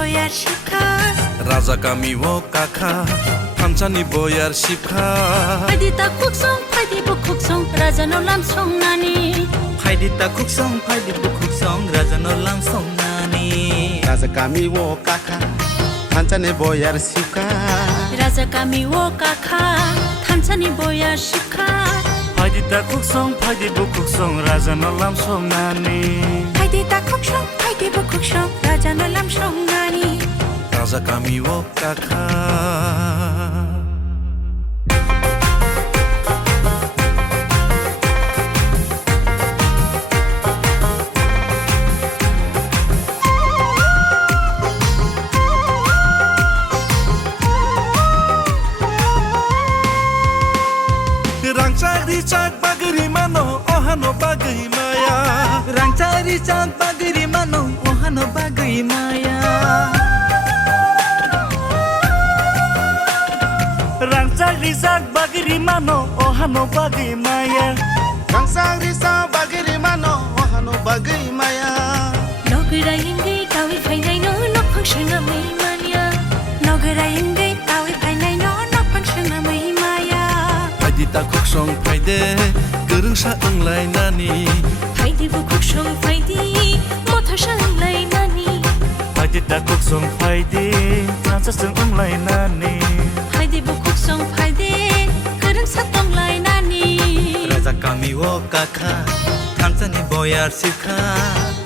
বয়ার শিক্ষা রাজা কামি ও কাখা থানচানি বয়ার শিক্ষা ফাইদিতা খুকসং রাজানো লাম সংনানি ফাইদিতা খুকসং রাজানো লাম সংনানি রাজা কামি ও কাকা থানচানি বয়ার শিক্ষা রাজা কামি ও কাখা থানচানি বয়ার শিক্ষা ফাইদিতা খুকসং রাজানো লাম সংনানি ফাইদিতা খুকসং রাজানো লাম সংনানি রাজা কামি ও কাখা Rangcak bagri mano ohano bagri maya Rangcari cak bagri mano ohano bagri maya Rangcari cak bagri mano ohano bagri maya Rangsang risa bagiri mano ohano bagri maya Nogara ingai tawi phainai no nok function mai mania Nogara ingai tawi phainai no nok function mai maya Faidita kuksong faide gerungsa englai nani Faidi bu kuksong faidi motha sanglai nani Faidita kuksong faidi nasa seng umlai nani Faidi bu kuksong faidi gerung satong lai nani Raja kami wo kakha Thansani boyar sikha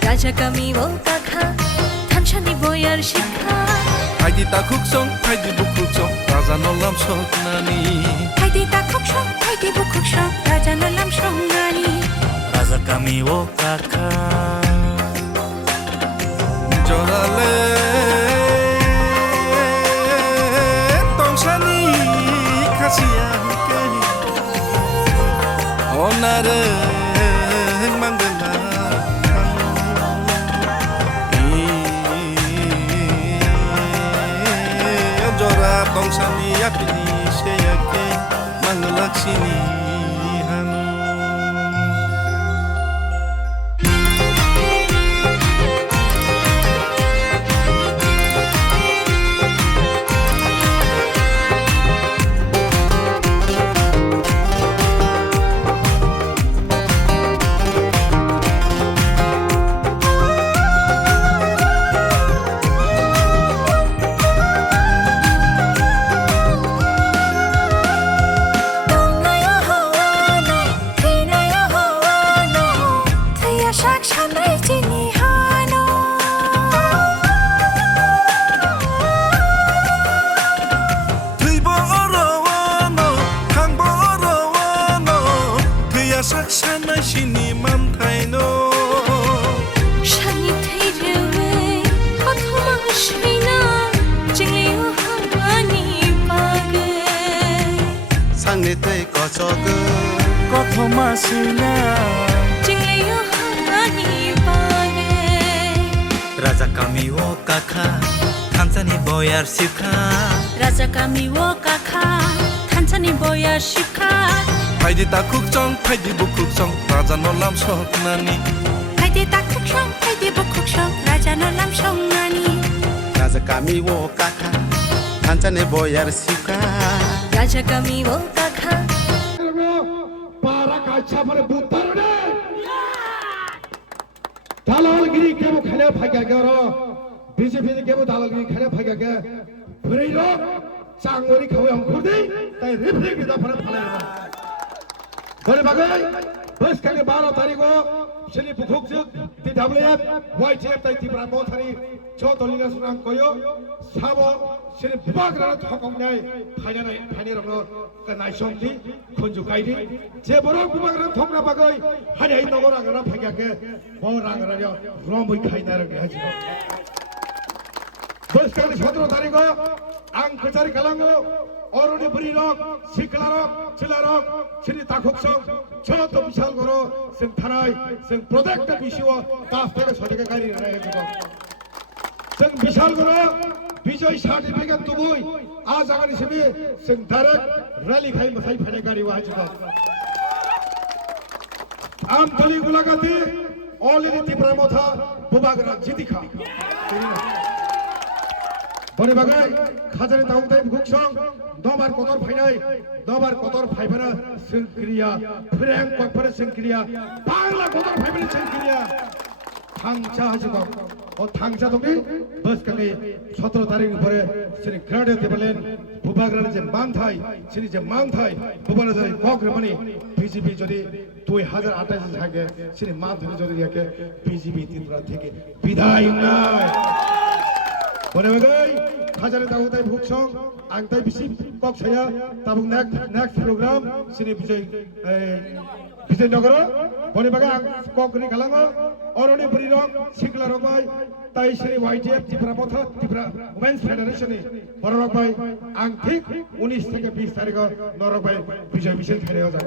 Raja kami wo kakha Thansani boyar shikha Faidita kuksong faidi bu kuksong raja nolam sok nani Faidi ta kuksong faidi bu kuksong raja nolam songnani Raja kami wo kakha Jorale tongsani kasihan ke onare manggala jora tongsani yapini seyake manglaksini hanu Saksana sini mantaino Shani theirewe othoma shina jingleo hamani page Sangni tei kocok Kothoma sina jingleo hamani page Raja kami wo kakha Thansani boyar sikha Raja kami wo kakha Thansani boyar shikha Faidita kuksong faidi bu kuksong raja nolam sok nani Faidi ta kuksong faidi bu kuksong raja nolam songnani Raja kami wo kaka থানচানি বয়ার শিক্ষা Raja kami wo kakha para kacha pare butarne dalalgiri kebo khane phagya garo BJP kebo dalalgiri khane phagya ge phurei ro changori khawe am khurdei tai refre ke da phane phalai ro bale bagai bas kage 12 तारिख को shili bukhukjuk TWF YTF tai tipra mothari chotolina sunang koyo sabo shili bibagra thokongnai phainai rongno kanai somti khunju kaidi je borok bibagra thokna bagai hani nogora gara phagyake bo rangara yo romui khaina rong haji bas kage 17 तारिख को ang kachari kalango অরণি বুড়িরক শিকলারক চিলারক শ্রী তাখুকসং ছোট বিশাল গরো সিং থানাই Singh project বিষয় কাছ থেকে সঠিকে গাড়ি রায় দিব সিং বিশাল গরো বিজয় সার্টিফিকেট তুবুই আজ আগার হিসেবে সিং ডাইরেক্ট র্যালি খাই মথাই ফানে গাড়ি ওয়াজিব আম দলি গুলাগাতি অলরেডি ত্রিপুরা মথা বুবাগরা জিদিখা বনে বাগাই খাজারে দাউদাই ভুকসং দবার কতর ফাইনাই দবার কতর ফাইবানা সংক্রিয়া ফ্রেং কফরে সংক্রিয়া বাংলা কতর ফাইবানা সংক্রিয়া থাংচা হাসিব ও থাংচা তুমি বস কাকে 17 তারিখ পরে শ্রী গ্রাডে দেবলেন ভূভাগরার যে মানথাই শ্রী যে মানথাই ভুবনেশ্বরে কগ্রমণি বিজেপি যদি 2028 থাকে শ্রী মানথাই যদি একে বিজেপি ত্রিপুরা থেকে বিদায় নাই বনে বাগাই খাজারে দাউদাই ভুকসং আংতাই বিসি কক ছায়া তাবুক নেক্সট প্রোগ্রাম শ্রী বিজয়নগর বনে বাগাই কক নি খালাঙ্গ অরণি বরিরক সিকলা রকবাই তাই শ্রী ওয়াইটিএফ ত্রিপুরা পথ ত্রিপুরা উমেন্স ফেডারেশনে বড়রক ভাই আং ঠিক 19 থেকে 20 তারিখ নরক ভাই বিজয় মিছিল খেলেও যাব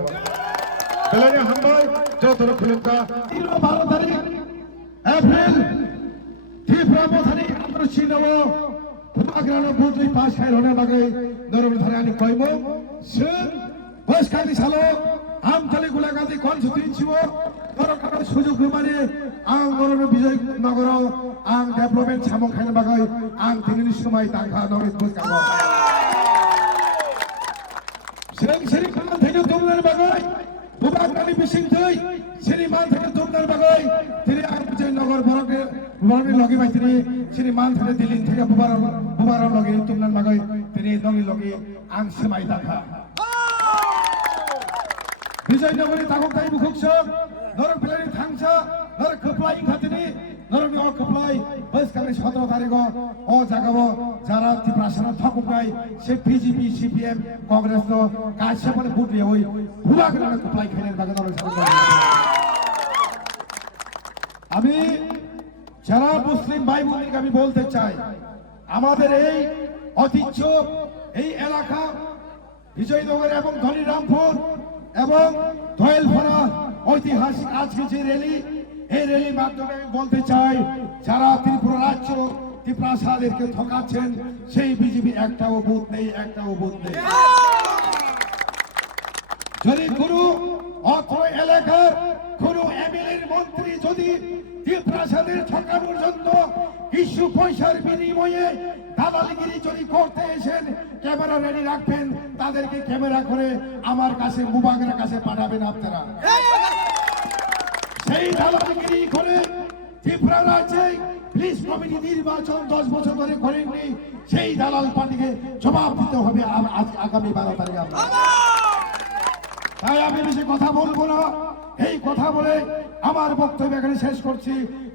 বেলানি হামবাই যতর খুলকা 12 তারিখ এপ্রিল ত্রিপুরা পথনি আন্তর্শীনব ভূভাগ্রানো বুদ্রি পাস খাইরনে বাগে নরম ধারানি কইব সে বসকানি সালো আমতলি গুলাগাদি কনসুতিন ছিও নরকার সুযোগ মানে আং নরম বিজয় নগর আং ডেভেলপমেন্ট সামং খাইনে বাগে আং দিননি সময় তাঙ্কা নরে বসকাব সেরি খান থেকে তোমনার বাগে ভূভাগ্রানি বিসিংথই সেরি মান থেকে তোমনার বাগে তিনি আং বিজয় নগর বরকে লগি বাই তিনি শ্রী মান থেকে দিল্লি থেকে বুবারাম লগি তোমনার বাগে তিনি নগি লগি আং সেমাই দেখা বিজয়নগরী তাকক তাই মুখুকসব নরক ফেলানি থাংসা নরক খপ্লাই খাতিনি নরক অ খপ্লাই বস কালে 17 তারিখ ও জাগাবো যারা ত্রিপ্রাসনা থকুকাই সে বিজেপি সিপিএম কংগ্রেস নো কাছে পরে ভোট দিয়ে ওই ভুবাগ্রানে খপ্লাই খাইনের বাগে নরক আমি যারা মুসলিম ভাই বোনকে আমি বলতে চাই আমাদের এই ঐতিহ্য এই এলাকা বিজয়নগর এবং ধনীরামপুর এবং দোয়েলপাড়া ঐতিহাসিক আজকে যে র্যালি এই র্যালির মাধ্যমে আমি বলতে চাই যারা ত্রিপুরা রাজ্য ত্রিপ্রাসাদেরকে ঠকাচ্ছেন সেই বিজেপি একটাও বুথ নেই যদি কোনো অত্র এলাকার কোনো এমএলএর মন্ত্রী যদি ত্রিপ্রাসাদের ঠকানোর জন্য কিছু পয়সার বিনিময়ে দালালগিরি যদি করতে এসেন ক্যামেরা রেডি রাখবেন তাদেরকে ক্যামেরা করে আমার কাছে মুবাগের কাছে পাঠাবেন আপনারা সেই দালালগিরি করে ত্রিপুরা রাজ্যে পুলিশ কমিটি নির্বাচন 10 বছর ধরে করেননি সেই দালাল পার্টিকে জবাব দিতে হবে আগামী 12 তারিখে তাই আমি বেশি কথা বলবো না এই কথা বলে আমার বক্তব্য এখানে শেষ করছি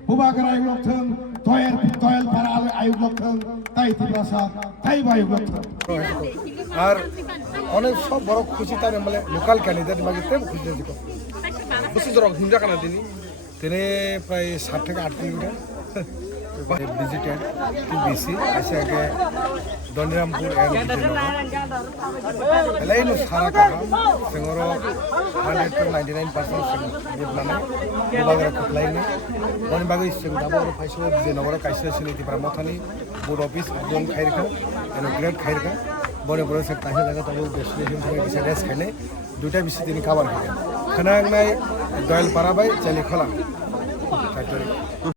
বুবাগের আয়ুব লক্ষণ দয়াল পাড়া আয়ুব লক্ষণ তাই ত্রিপ্রাসাদ তাই বায়ু লক্ষণ আর অনেক সব বড় খুশি তার মানে লোকাল ক্যান্ডিডেট মাগে তেম খুশি দিব খুশি জরক হিন্দা কানা দিনি তেনে প্রায় 7 থেকে 8 কিলোমিটার ভিজিটেড টু বিসি আসে আগে ধনীরামপুর এলাইনো সারা কাকা সেঙ্গর 100 to 99% বুবলানা বুবাগের খপ্লাইনে বন বাগै সেং দাবর ফাইসো বিজয়নগর কাইসে সিনিতি প্রামথানি বোর্ড অফিস একদম খাইরকা এনো গ্রেড খাইরকা বনে বড় সে কাছে জায়গা তবু ডেস্টিনেশন থেকে কিছু ড্রেস খাইনে দুইটা বেশি তিনি খাবার খায় খানা নাই দয়াল পাড়া বাই চালি খোলা